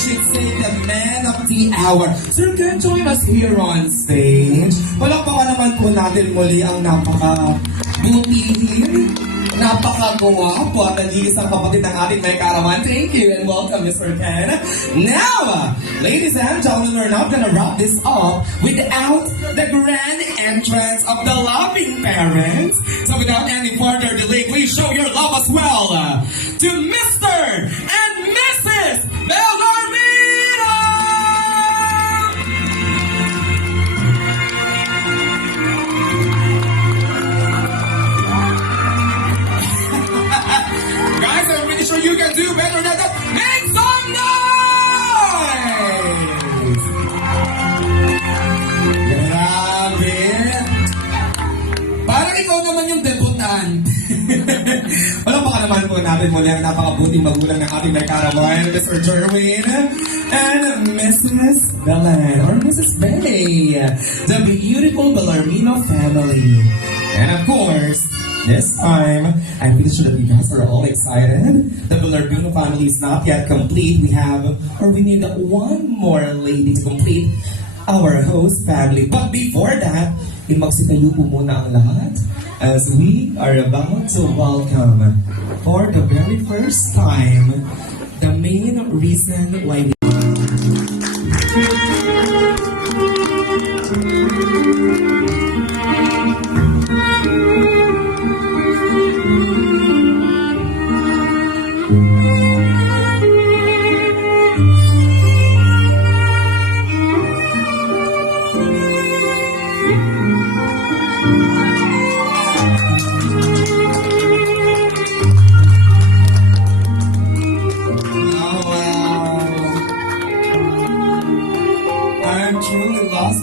should say the man of the hour. Sir, can you join us here on stage? Palakpakan naman po natin muli ang napaka-butihin, napaka-guwapo at nag-iisang kapatid ng ating may karawan. Thank you and welcome, Mr. Ken. Now, ladies and gentlemen, we're not gonna wrap this up without the grand entrance of the loving parents. So without any further delay, please show your love as well to Mr. and Mrs. Bellarmino! Guys, I'm pretty sure you can do better than that. Make some noise! Grabe! Parang ikaw naman yung debutant. Palakpakan naman po natin muli ang napakabuting magulang ng ating may karawan, Mr. Jerwin and Mrs. Belen, or Mrs. Bay, the beautiful Bellarmino family. And of course, this time, I'm pretty sure that you guys are all excited. The Bellarmino family is not yet complete. We need one more lady to complete our host family. But before that, magsitayo po muna ang lahat as we are about to welcome for the very first time the main reason why we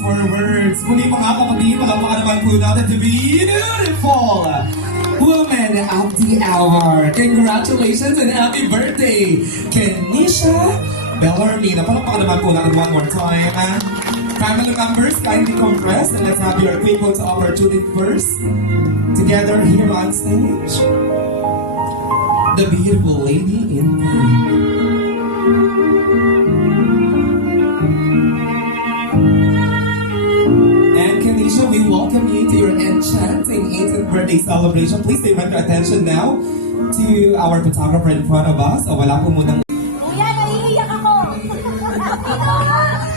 for words. Muli mga kapatid, palakpakan naman po natin the beautiful woman of the hour. Congratulations and happy birthday, Kenisha Bellarmino. Palakpakan naman po natin one more time. Family members, kindly compress and let's have your quick photo opportunity first. Together here on stage, the beautiful lady in green. So we welcome you to your enchanting 18th birthday celebration. Please pay my attention now to our photographer in front of us. Wala po munang... Kuya, naiiyak ako!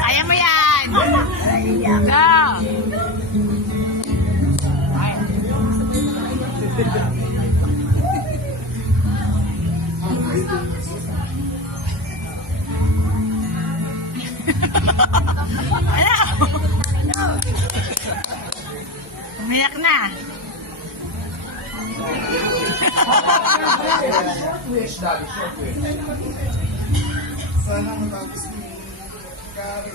Kaya mo yan! Go! Umiyak na. Short wish, Daddy, short wish. Sana matapos ni Kari.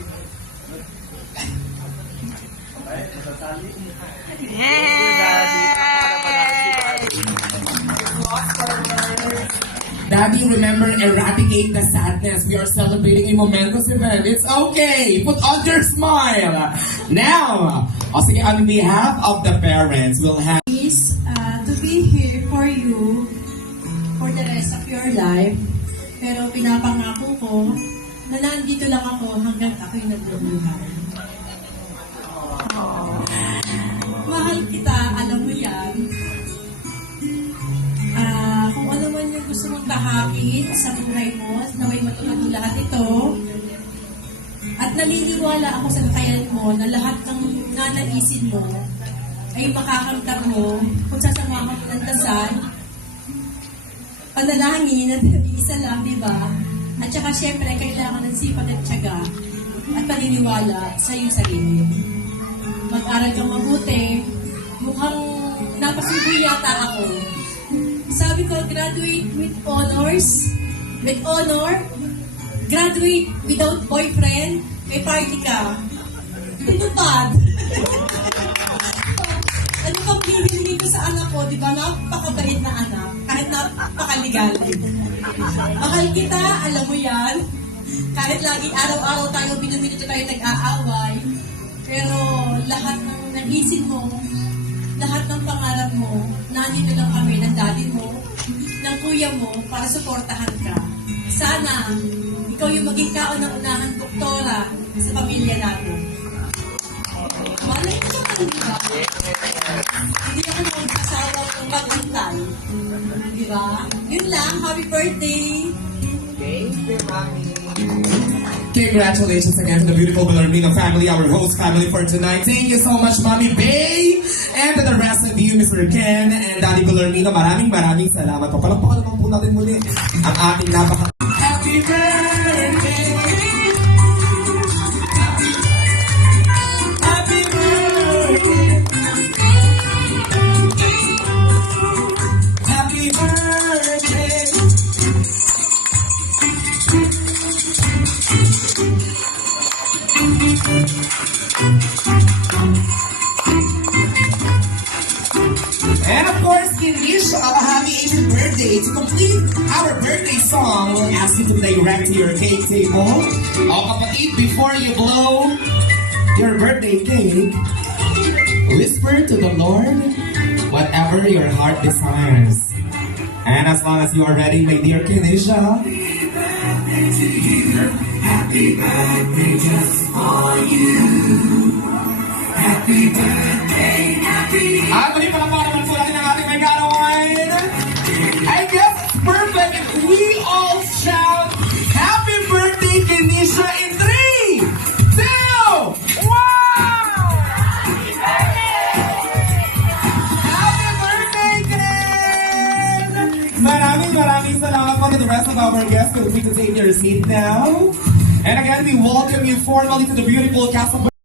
Ay, matatali. Yay! Daddy, remember, eradicate the sadness. We are celebrating a momentous event. It's okay. Put on your smile. Now, also on behalf of the parents, we'll have... Is to be here for you for the rest of your life. Pero pinapangako ko na nandito lang ako hanggang ako'y nagbubuhay. Mahal kita, alam mo yan. Kung ano man yung gusto mong bahagiin sa buhay mo, naway matulad mo lahat ito. At naniniwala ako sa kakayahan mo na lahat ng nanaisin mo ay makakamtan mo kung sasama ka ng dasal, panalangin at isa lang, di ba? At saka syempre, kailangan ng sipag at tiyaga at paniniwala sa iyong sarili. Mag-aral kang mabuti, mukhang napasiboy yata ako. Sabi ko, graduate with honors, with honor, graduate without boyfriend, may party ka. Pinupad. Ano pang pinili ko sa anak ko, di ba? Napakabait na anak, kahit napakaligalig. Mahal kita, alam mo yan. Kahit lagi araw-araw tayo, minuminuto tayo nag-aaway. Pero lahat ng nahisin mo, lahat ng pangarap mo, nandito lang kami ng daddy mo, ng kuya mo, para suportahan ka. Sana, ikaw yung maging kaunang-unahang doktora sa pamilya natin. Malay ko ka, di ba? Hindi ako magkasawa ng pag-antay. Di ba? Yun lang, happy birthday! Thank you, Mami. Congratulations again to the beautiful Bellarmino family, our host family for tonight. Thank you so much, Mommy Bay! And to the rest of you, Mr. Ken and Daddy Bellarmino, maraming salamat po. Palakpakan naman po natin muli ang ating napaka... Happy birthday! Happy birthday! Happy birthday! And of course, in wish of a happy 18th birthday, to complete our birthday song, we'll ask you to direct to your cake table. O kapatid, before you blow your birthday cake, whisper to the Lord whatever your heart desires. And as long as you are ready, my dear Kinesha, at muli pa naman po natin ang ating may karawin. I guess it's perfect if we all shout Happy Birthday, Kenisha in 3, 2, 1! Happy birthday, Ken! Maraming salamat po to the rest of our guests. Feel free to take your seat now. And again, we welcome you formally to the beautiful Castle